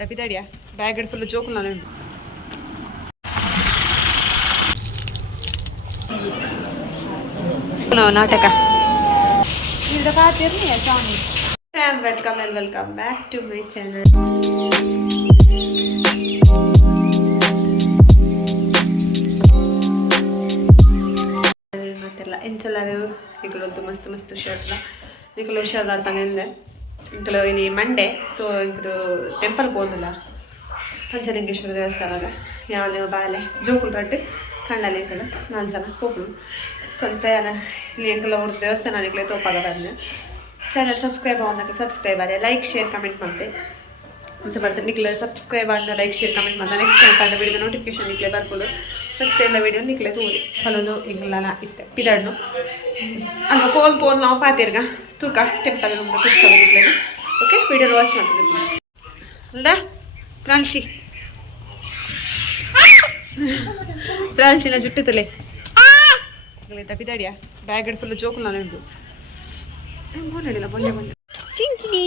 ತಪ್ಪಿದಾಡಿಯಾ bag full joke ನಾನು ನಾಟಕ welcome and welcome back to my channel. ಮತ್ತೆಲ್ಲ ಎಂಚೆಲ್ಲರೂ ಈಗಲೊಂದು ಮಸ್ತ್ ಮಸ್ತ್ ಹುಷಾರಿಲ್ಲ ಈಗಲೂ ಹುಷಾರಾಗ್ತಾನೆ ಇಂಕಲು ಇನ್ನು ಮಂಡೇ ಸೊ ಇಂಕಲು ಟೆಂಪಲ್ ಹೋದಿಲ್ಲ ಪಂಚಲಿಂಗೇಶ್ವರ ದೇವಸ್ಥಾನದ ಯಾವನೇ ಬಾಲೆ ಜೋಕುಲ್ ರಡ್ಡು ಕಣ್ಣಲ್ಲಿ ಇಂಕಲು 4 ಜನ ಹೋಗ್ಲು ಸೊಂಚ ಇಲ್ಲಿ ಇಂಕಲು ಅವ್ರ ದೇವಸ್ಥಾನ ನಿಕ್ಲೆ ತೋಪಾಗ ಬಂದೆ ಚಾನಲ್ ಸಬ್ಸ್ಕ್ರೈಬ್ ಆಗೋದಕ್ಕೆ ಸಬ್ಸ್ಕ್ರೈಬ್ ಆದೆ ಲೈಕ್ ಶೇರ್ ಕಮೆಂಟ್ ಮಾಡಿದೆ ಮುಂಚೆ ಬರ್ತಾರೆ ನಿಕ್ಲೆ ಸಬ್ಸ್ಕ್ರೈಬ್ ಆದ ಲೈಕ್ ಶೇರ್ ಕಮೆಂಟ್ ಮಾಡಿದೆ ನೆಕ್ಸ್ಟ್ ಟೈಮ್ ಪಾಡ ವಿಡಿಯೋ ನೋಟಿಫಿಕೇಶನ್ ನಿಕ್ಲೆ ಬರ್ಬೋದು ಫಸ್ಟ್ ಎಲ್ಲ ವಿಡಿಯೋ ನಿಕ್ಲೆ ತೋರಿ ಫಲೋದು ಇಂಗ್ಲನ ಇತ್ತೆ ಪಿದಾಡ್ನು ಅಲ್ವ ಪೋಲ್ ನಾವು ಪಾತಿರ್ಗ ತೂಕ ಟೆಂಪಲ್ ಪುಷ್ಕ ನಿಕ್ಲೆ ಓಕೆ ವಿಡಿಯೋ ವಾಚ್ ಮಾಡ್ತೀನಿ ಅಲ್ಲ ಫ್ರಾನ್ಸಿನ ಜುಟ್ಟು ತಲೆ ಪಿದಾಡಿಯಾ ಬ್ಯಾಗ್ ಫುಲ್ ಜೋಕು ನಾನು ನಡಿಲ್ಲ ಬಂದೆ ಚಿಂಕಿನಿ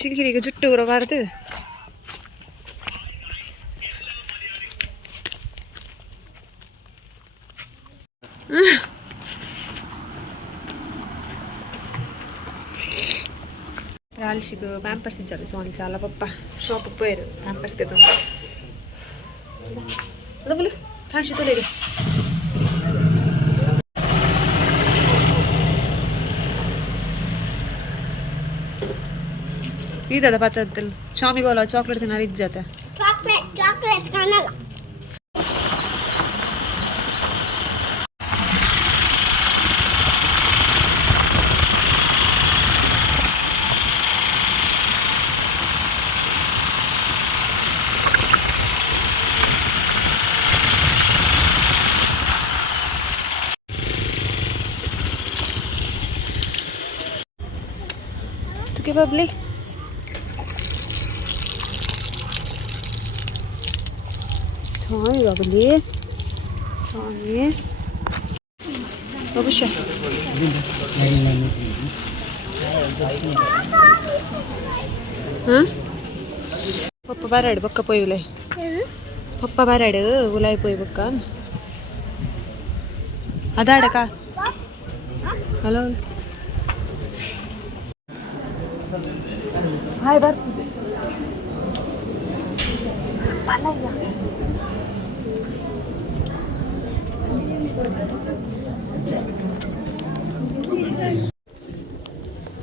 ಚಿಂಕಿನಿಗೆ ಜುಟ್ಟು ಬರಬಾರ್ದು రాల్షికు ప్యాంపర్స్ ఇచ్చారు సో చాలా పప్ప షాప్ పోయారు ప్యాంపర్స్కి డబ్బులు రాల్షితో లేదు ಇದ ಪತ್ತಲ್ಲಿ ಚಾಮಿಗೋಲ ಚಾಕ್ಲೇಟ್ ತಿನ್ನಾರ ಇಜ್ಜತೆ ಚಾಕ್ಲೇಟ್ ಕಾಣಲ್ಲ ತುಕೆ bubbly Thôi rồi mình đi. Rồi nhé. Bagus ya. Hah? Papa barad bakka poi ulai. Papa barad ulai poi bakka. Ada ka? Hello. Hai bar. Palaya.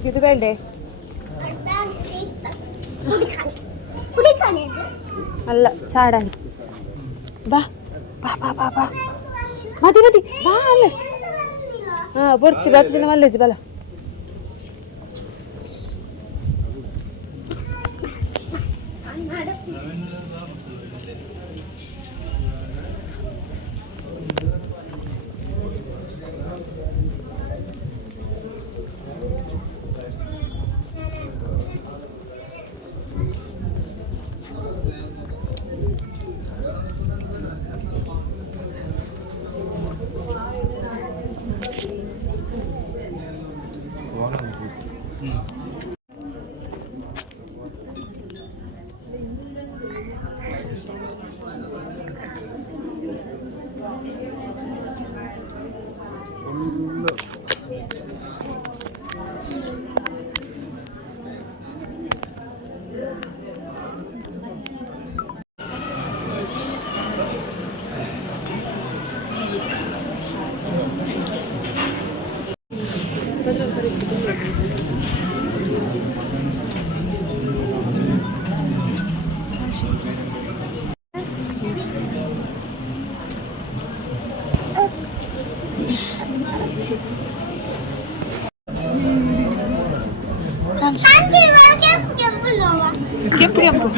ಇದು ಬೇಳೆ ಅಲ್ಲ ಚಾಡಾನಿ ಬಾ ಬಾ ಬಾ ಬಾ ಬಾ ಮದಿ ಮದಿ ಬಾ ಅಲ್ಲ ಹಾಂ ಬೊರ್ಚಿ ಬಾತು ಜನ ಮಲ್ಲೇಜಿ ಬಲ ಕೆಂಪು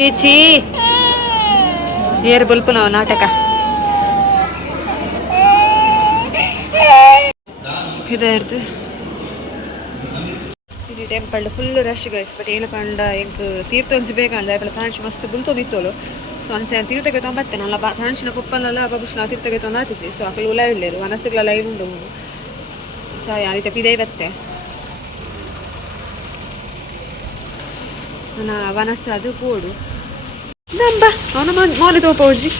ಏಚಿ ಏರ್ ಬಲ್ಪು ನಾವು ನಾಟಕ ಇದಾಯ್ತು ಇಲ್ಲಿ temple full rush guys but ಏನು ಕಂಡ ಎಂಕ್ ತೀರ್ಥ ಒಂಚು ಬೇಕಂಡ ಅಪ್ಪಳ ಪ್ರಾಣಿಸಿ ಮಸ್ತ್ ಬುಲ್ತೊಂದಿತ್ತೋಳು ಸೊ ಅಂಚೆ ತೀರ್ಥಕ್ಕೆ ತೊಂಬತ್ತೇನೆ ಅಲ್ಲ ಪ್ರಾಣಿಸಿನ ಕುಪ್ಪಲೆಲ್ಲ ಬಾಬುಷ್ಣ ತೀರ್ಥಕ್ಕೆ ತೊಂದಾತಿಜಿ ಸೊ ಅಕ್ಕಳು ಉಲಾವ್ ಇಲ್ಲೇರು ಮನಸ್ಸುಗಳ ಲೈವ್ ಉಂಡು ಚಾಯ್ ಆ ರೀತಿ ಪಿದೇ ಬತ್ತೆ ವನಸ ಅದು ಕೋಡು ನಂಬ ಅವನ ಮೌನ ತೋಪೋಜಿ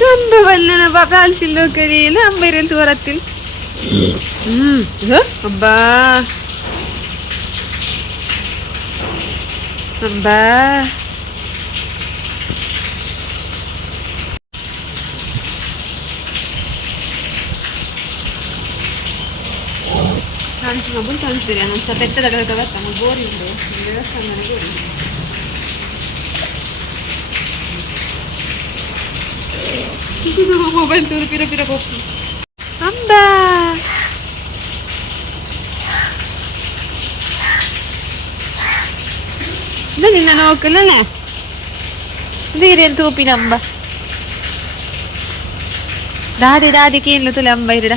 ನಂಬ ಬಲ್ಲನ ಕಾಲ್ಸಿಲ್ಲೋ ಕರಿ ನಂಬೈರಂತ ಹೊರತ್ತಿಲ್ ಅಬ್ಬಾ ಅಬ್ಬಾ ನಾನು ಮಗುಲ್ ಕಾಣಿಸ್ತೀರಿ ನಾನು ಸ್ವಲ್ಪ ಎತ್ತ ತಡವೆ ಬರ್ತಾನೆ ಬೋರಿ ಉಂಟು ದೇವಸ್ಥಾನ ಬೋರಿ ಮೊಬೈಲ್ ತೂರು ಪಿರ ಪಿರ ಹೋಗ್ತು ಅಂಬ ನಿನ್ನ ನೋಕಲ್ಲ ಬೇರೆ ಅಂತ ತೂಪಿನ ಅಂಬ ದಾದಿ ದಾದಿ ಕೇನು ತುಲೆ ಅಂಬ ಇರಡ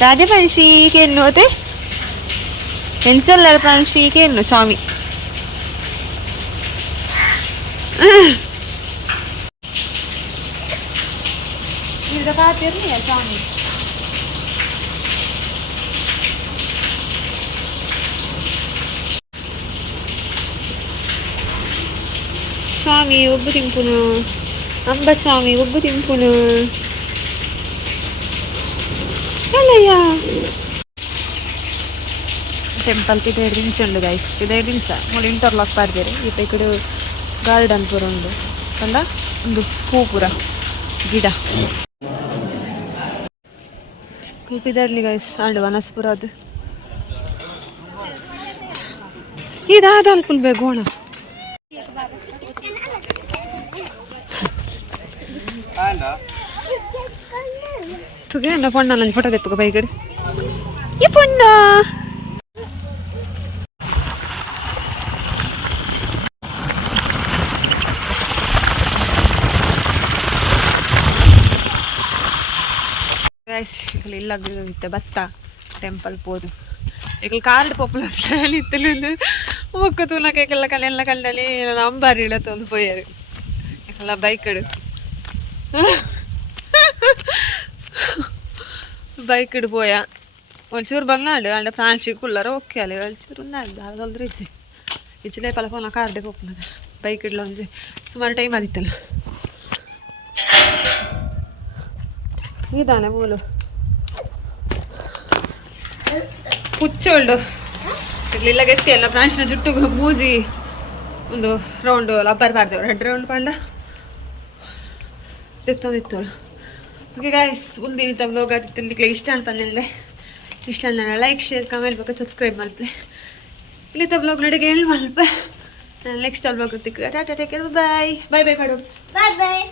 ದಾದಿ ಪಂಚಿ ಕೇನು ಅತೆ ಎಂಚಲ್ಲರ ಪಂಚಿ ಕೇನು ಸ್ವಾಮಿ ಇದು ಕಾತಿರ್ನಿ ಸ್ವಾಮಿ ಸ್ವಾಮಿ ಒಬ್ಬು ತಿಂಪುನು ಅಂಬ ಸ್ವಾಮಿ ಒಬ್ಬು ತಿಂಪುನು ಅಲ್ಲಯ್ಯ ಟೆಂಪಲ್ ಪಿದೇಡ್ ದಿಂಚ ಉಂಡು ಗೈಸ್ ಪಿದೇಡ್ ದಿಂಚ ಮೂಲ ಇಂಟರ್ಲಾಕ್ ಪಾಡ್ದೇರಿ ಈ ಕಡೆ ಗಾರ್ಡನ್ ಪೂರ ಉಂಡು ಕಂಡ ಒಂದು ಹೂ ಪೂರ ಗಿಡ ಕುಲ್ಪಿದಾಡ್ಲಿ ಗೈಸ್ ಆಂಡು ವನಸ್ಪುರ ಅದು ಇದಾದ ಅಲ್ಪುಲ್ ಗೋಣ ತುಗೆ ಅಂದ ಪೊಣ್ಣ ನಂಜಿ ಫೋಟೋ ತೆಪ್ಪಗ ಬೈಗಡೆ ಈ ಪೊಣ್ಣ ಗೈಸ್ ಇಲ್ಲ ಇತ್ತೆ ಬತ್ತ ಟೆಂಪಲ್ ಪೋದು ಈಗ ಕಾರ್ಡ್ ಪೊಪ್ಪಲ ಪ್ಲಾನ್ ಇತ್ತಲಿಂದು ಮುಕ್ಕ ತೂನಕ್ಕೆಲ್ಲ ಕಳೆಲ್ಲ ಕಂಡಲ್ಲಿ ನಂಬಾರಿ ಇಳತ್ತೊಂದು ಪೋಯಾರು ಎಲ್ಲ ಬೈಕಡು ಬೈಕಡು ಪೋಯ ಒಂಚೂರು ಬಂಗಾಡು ಅಂಡ ಫ್ಯಾನ್ಸಿ ಕುಲ್ಲರ ಓಕೆ ಅಲ್ಲಿ ಒಂಚೂರು ಉಂದಾಡು ಅದೊಂದ್ರೆ ಇಚ್ಚಲೇ ಪಲಪೋನ ಕಾರ್ಡೆ ಪೋಪನದ ಬೈಕಡ್ಲ ಒಂಜಿ ಸುಮಾರು ಟೈಮ್ ಆದಿತ್ತಲ್ಲ ಇದಾನೆ ಮೂಲು ಪುಚ್ಚ ಉಂಡು ಇರ್ಲಿಲ್ಲ ಗೆತ್ತಿ ಎಲ್ಲ ಫ್ರಾನ್ಸಿನ ಜುಟ್ಟು ಬೂಜಿ ಒಂದು ರೌಂಡು ಲಬ್ಬರ್ ಪಾಡ್ದೇವು 2 ರೌಂಡ್ ಪಾಂಡ ತೆತ್ತೊಂದಿತ್ತು ಓಕೆ ಗಾಯ್ಸ್ ಮುಂದಿನ ವ್ಲಾಗ್ ಆದಿತ್ತು ಇಷ್ಟ ಅನ್ಪಂದಿಲ್ಲ ಇಷ್ಟ ನಾನು ಲೈಕ್ ಶೇರ್ ಕಮೆಂಟ್ ಬೇಕು ಸಬ್ಸ್ಕ್ರೈಬ್ ಮಾಡ್ತೀನಿ ಇಲ್ಲಿ ವ್ಲಾಗ್ ನಡಿಗೆ ಹೇಳಿ ಮಲ್ಪ ನೆಕ್ಸ್ಟ್ ವ್ಲಾಗ್ ಇರ್ತಿಕ್ಕೆ tata take care bye bye bye bye ಬಾಯ್